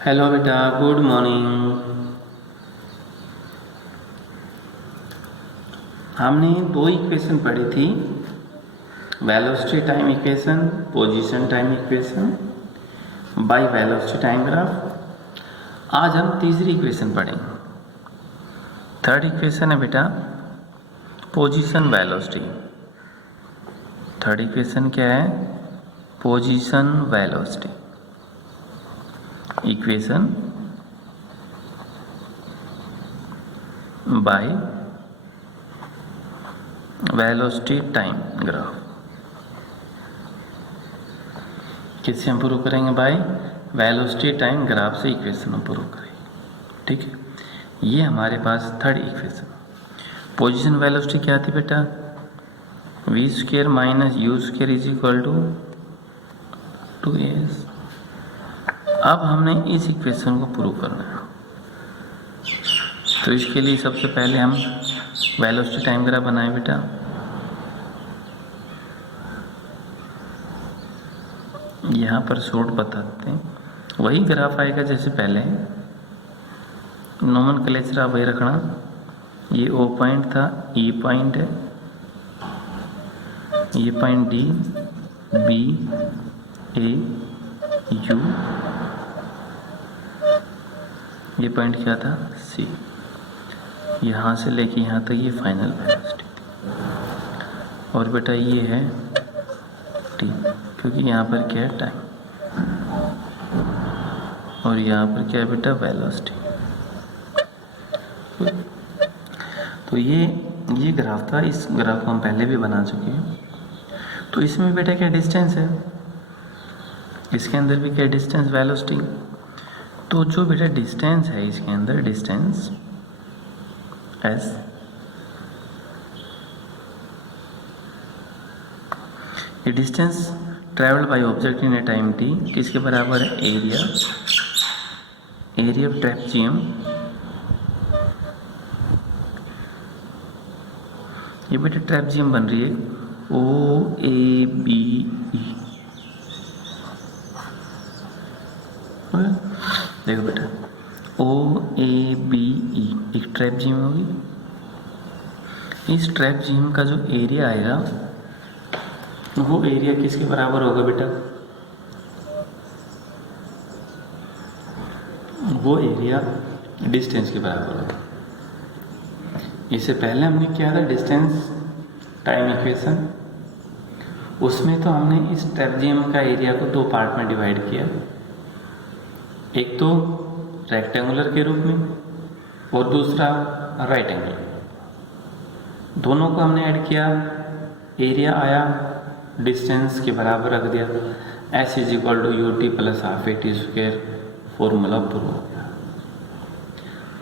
Hello बेटा, good morning. हमने दो इक्वेशन पढ़ी थी, velocity time equation, position time equation by velocity time graph. आज हम तीसरी इक्वेशन पढ़ेंगे। थर्ड इक्वेशन है बेटा पोजीशन वेलोसिटी। थर्ड इक्वेशन क्या है? Position velocity equation by velocity time graph. किससे हम प्रूव करेंगे? बाय वेलोसिटी टाइम ग्राफ से इक्वेशन हम प्रूव करेंगे। ठीक है, ये हमारे पास थर्ड इक्वेशन। पोजीशन वेलोसिटी क्या थी बेटा? V square minus U square is equal to 2as। अब हमने इस इक्वेशन को प्रूव करना है, तो इसके लिए सबसे पहले हम वेलोसिटी टाइम ग्राफ बनाए बेटा। यहाँ पर शॉर्ट बताते हैं, वही ग्राफ आएगा जैसे पहले, नोमेनक्लेचर वही रखना। ये ओ पॉइंट था, ई पॉइंट है, ये point D, B, A, U, ये पॉइंट क्या था? सी। यहाँ से लेके यहाँ तक ये फाइनल वेलोसिटी, और बेटा ये है टी, क्योंकि यहाँ पर क्या है? टाइम, और यहाँ पर क्या है बेटा? वेलोसिटी। तो ये ग्राफ था, इस ग्राफ को हम पहले भी बना चुके हैं। तो इसमें बेटा क्या डिस्टेंस है, इसके अंदर भी क्या डिस्टेंस? वेलोसिटी। तो जो बेटा डिस्टेंस है इसके अंदर, डिस्टेंस एस, ये distance travelled by object in A time T किसके बराबर है? Area of trapezium. ये बेटा ट्रेपेजियम बन रही है ओ ए बी ई। देखो बेटा ओ ए बी ई एक ट्रेपेजियम होगी। इस ट्रेपेजियम का जो एरिया आएगा वो एरिया किसके बराबर होगा बेटा? वो एरिया डिस्टेंस के बराबर होगा। इससे पहले हमने किया था डिस्टेंस टाइम इक्वेशन, उसमें तो हमने इस ट्रेपेजियम का एरिया को दो पार्ट में डिवाइड किया, एक तो रेक्टेंगुलर के रूप में और दूसरा राइट एंगल। दोनों को हमने ऐड किया, एरिया आया डिस्टेंस के बराबर रख दिया, S is equal to U T plus half A T square, formula prove हो गया।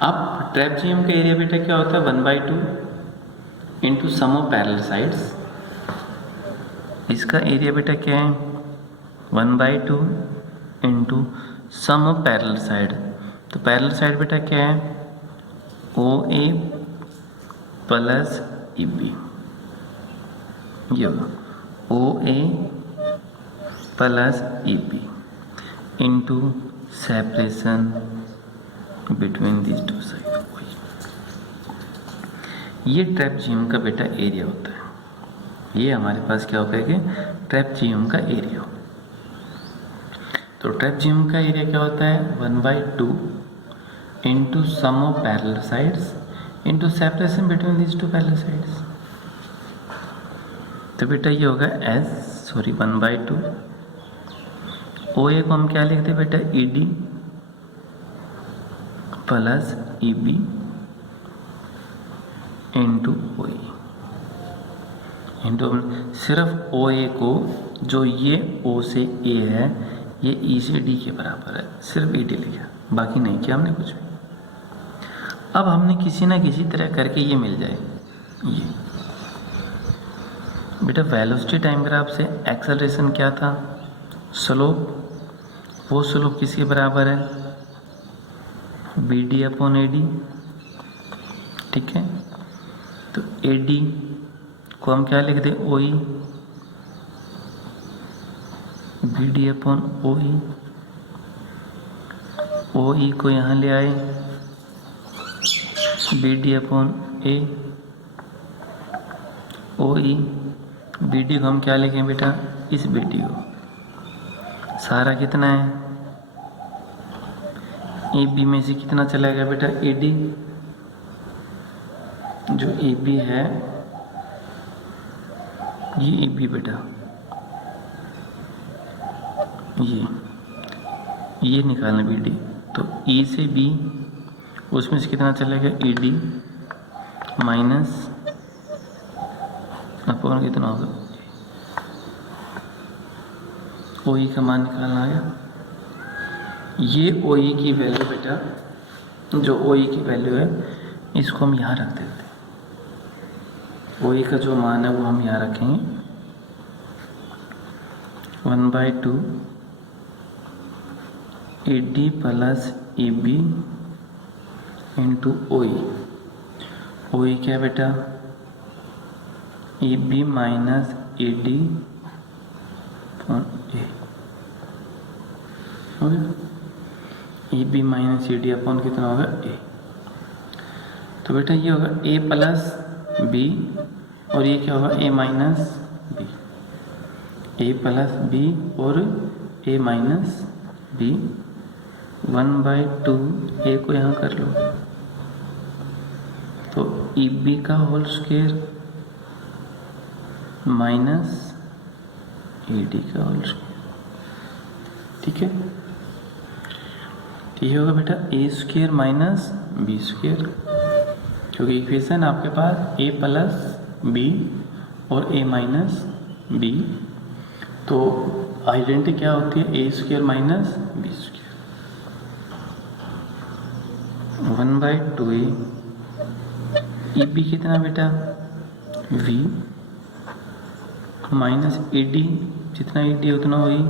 अब ट्रेपेजियम का एरिया बेटा क्या होता है? 1/2 into sum of parallel sides. इसका एरिया बेटा क्या है? 1/2 into sum of parallel side. तो पैरेलल साइड बेटा क्या है? ओ ए प्लस ई बी, ये होगा O A plus E B into separation between these two side. ये ट्रेपेजियम का बेटा एरिया होता है। ये हमारे पास क्या होगा कि ट्रेपेजियम का एरिया। तो ट्रेपेजियम का एरिया क्या होता है? 1/2 into sum of parallel sides into separation between these two parallel sides. तो बेटा ये होगा 1/2। ओ ए को हम क्या लिखते हैं बेटा? E D plus E B into O A, into सिर्फ ओ ए को, जो ये ओ से ए है, ये ई से डी के बराबर है, सिर्फ ई डी लिखा, बाकी नहीं किया हमने कुछ भी। अब हमने किसी ना किसी तरह करके ये मिल जाए। ये बेटा वेलोसिटी टाइम ग्राफ से एक्सेलरेशन क्या था? स्लोप। वो स्लोप किसके बराबर है? B D upon A D. ठीक है, तो ए डी को हम क्या लिख दें? ओ ई, B D upon O E. O ई को यहाँ ले आए, B D upon A, O E, B D को हम क्या लिखें बेटा, इस बी डी को, सारा कितना है, ए बी में से कितना चला गया बेटा, ए डी, जो ए बी है ये ए बी बेटा, ये निकालना बी डी, तो ई से बी उसमें से कितना चलेगा, ई डी माइनस अपॉन कितना होगा, ओ ई का मान निकालना आया। ये ओ ई की वैल्यू बेटा, जो ओ ई की वैल्यू है इसको हम यहाँ रख देते हैं, ओ ई का जो मान है वो हम यहाँ रखेंगे 1/2 A D plus A B into O E. O E क्या है बेटा, A B minus A D upon A, हो गया, A B minus A D upon कितना होगा, ए। तो बेटा ये होगा ए प्लस बी और ये क्या होगा, ए माइनस बी, ए प्लस बी और ए माइनस बी, 1/2 ए को यहाँ कर लो, तो ई बी का whole square minus A D का होल स्क्वायर, ठीक है। ये होगा बेटा A square minus B square, क्योंकि इक्वेशन आपके पास ए प्लस बी और ए माइनस बी, तो आइडेंटिटी क्या होती है, A square minus B square, 1/2 A, E B कितना बेटा, वी माइनस ए डी, जितना ए डी उतना वही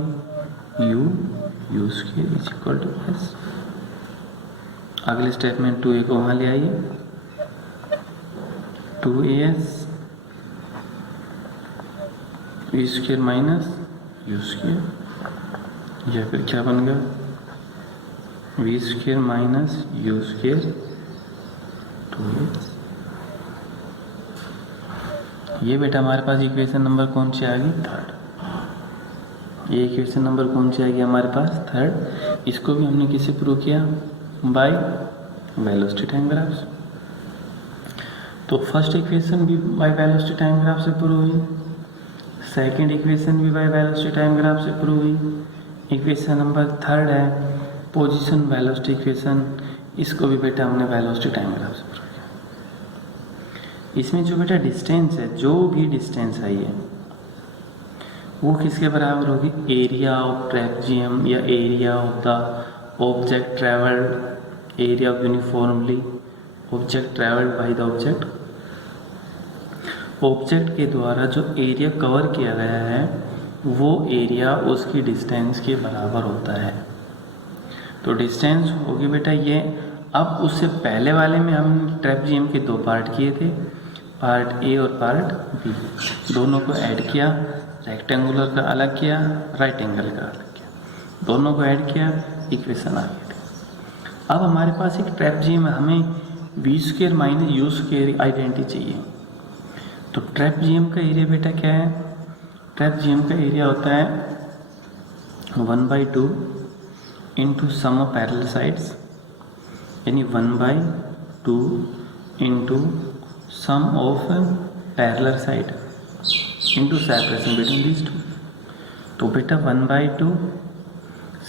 U square is equal to S. अगले स्टेप में 2a को वहाँ ले आइए, 2as V square minus U square, या फिर क्या बन गया, V square minus U square 2as। ये बेटा हमारे पास इक्वेशन नंबर कौन सी आ गई, थर्ड। ये इक्वेशन नंबर कौन सी आ गई हमारे पास, थर्ड। इसको भी हमने किससे प्रूव किया, बाय वेलोसिटी टाइम ग्राफ्स। तो फर्स्ट इक्वेशन भी बाय वेलोसिटी टाइम ग्राफ से प्रूव हुई, सेकंड इक्वेशन भी बाय वेलोसिटी टाइम ग्राफ से प्रूव हुई, इक्वेशन नंबर थर्ड है पोजीशन वेलोसिटी इक्वेशन, इसको भी बेटा हमने वेलोसिटी टाइम ग्राफ से प्रूव किया। इसमें जो बेटा डिस्टेंस है, जो भी डिस्टेंस आई है वो किसके बराबर होगी, एरिया ऑफ ट्रेपेजियम या area of the object travelled, area of uniformly object travelled by the object. Object के द्वारा जो एरिया कवर किया गया है वो एरिया उसकी डिस्टेंस के बराबर होता है। तो डिस्टेंस होगी बेटा ये। अब उससे पहले वाले में हम ट्रेपेजियम के दो पार्ट किए थे, पार्ट ए और पार्ट बी, दोनों को ऐड किया, रेक्टेंगुलर का अलग किया, राइट एंगल का अलग किया, दोनों को ऐड किया, इक्वेशन आ गई थी। अब हमारे पास एक ट्रेपेजियम है, हमें V square minus U square identity चाहिए। तो ट्रेपेजियम का एरिया बेटा क्या है, ट्रेपेजियम का एरिया होता है 1/2 into sum of parallel sides, यानी 1/2 into sum of parallel side into separation between these two. तो बेटा 1/2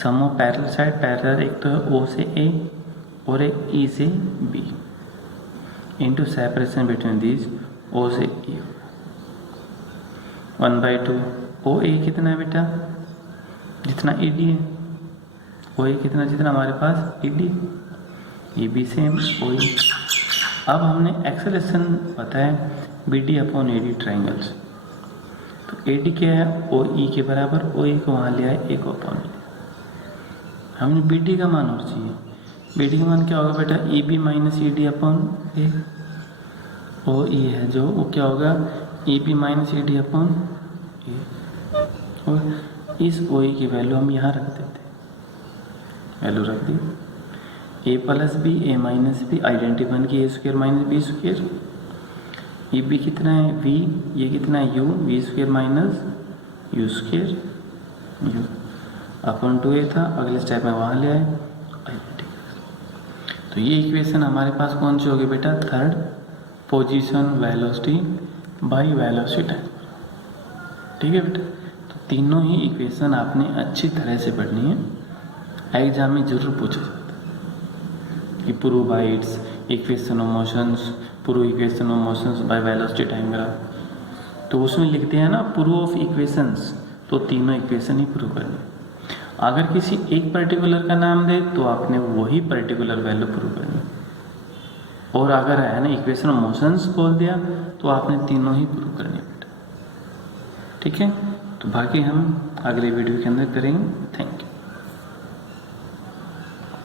sum of parallel side, parallel एक तो है ओ से ए और एक ई से B, into separation between these O से ई, 1/2 ओ ए कितना है बेटा, जितना ई डी है, ओ ए कितना जितना हमारे पास E D, E B same O E. अब हमने एक्सेलेरेशन पता है B D upon A D triangles, तो ए डी क्या है, ओ ई के बराबर, ओ ई को वहाँ ले आए, ए को अपॉन लिया, हमने बी डी का मान और चाहिए। बी डी का मान क्या होगा बेटा, E B minus E D upon A, O E है जो वो क्या होगा, E B minus E D upon A, और इस ओ ई की वैल्यू हम यहाँ रख देते, वैल्यू रख दी। A plus B A minus B identity बन गई A square minus B square. ये बी कितना है वी, ये कितना है U, V square minus U square U अपन 2a था, अगले स्टेप में वहाँ ले आए आइडेंटिटी। तो ये इक्वेशन हमारे पास कौन सी होगी बेटा, third position velocity by velocity time. ठीक है बेटा, तो तीनों ही इक्वेशन आपने अच्छी तरह से पढ़नी है, एग्जाम में जरूर पूछा जाता है कि prove by it's equation of motions, prove equation of motions bye velocity time graph. तो उसमें लिखते हैं ना प्रूव ऑफ इक्वेशंस, तो तीनों इक्वेशन ही प्रूव करनी। अगर किसी एक पर्टिकुलर का नाम दे तो आपने वही पर्टिकुलर वैल्यू प्रूव करनी, और अगर है ना इक्वेशन ऑफ मोशंस बोल दिया तो आपने तीनों ही प्रूव करनी बेटा। ठीक है, तो बाकी हम अगले वीडियो के अंदर करेंगे। Thank you.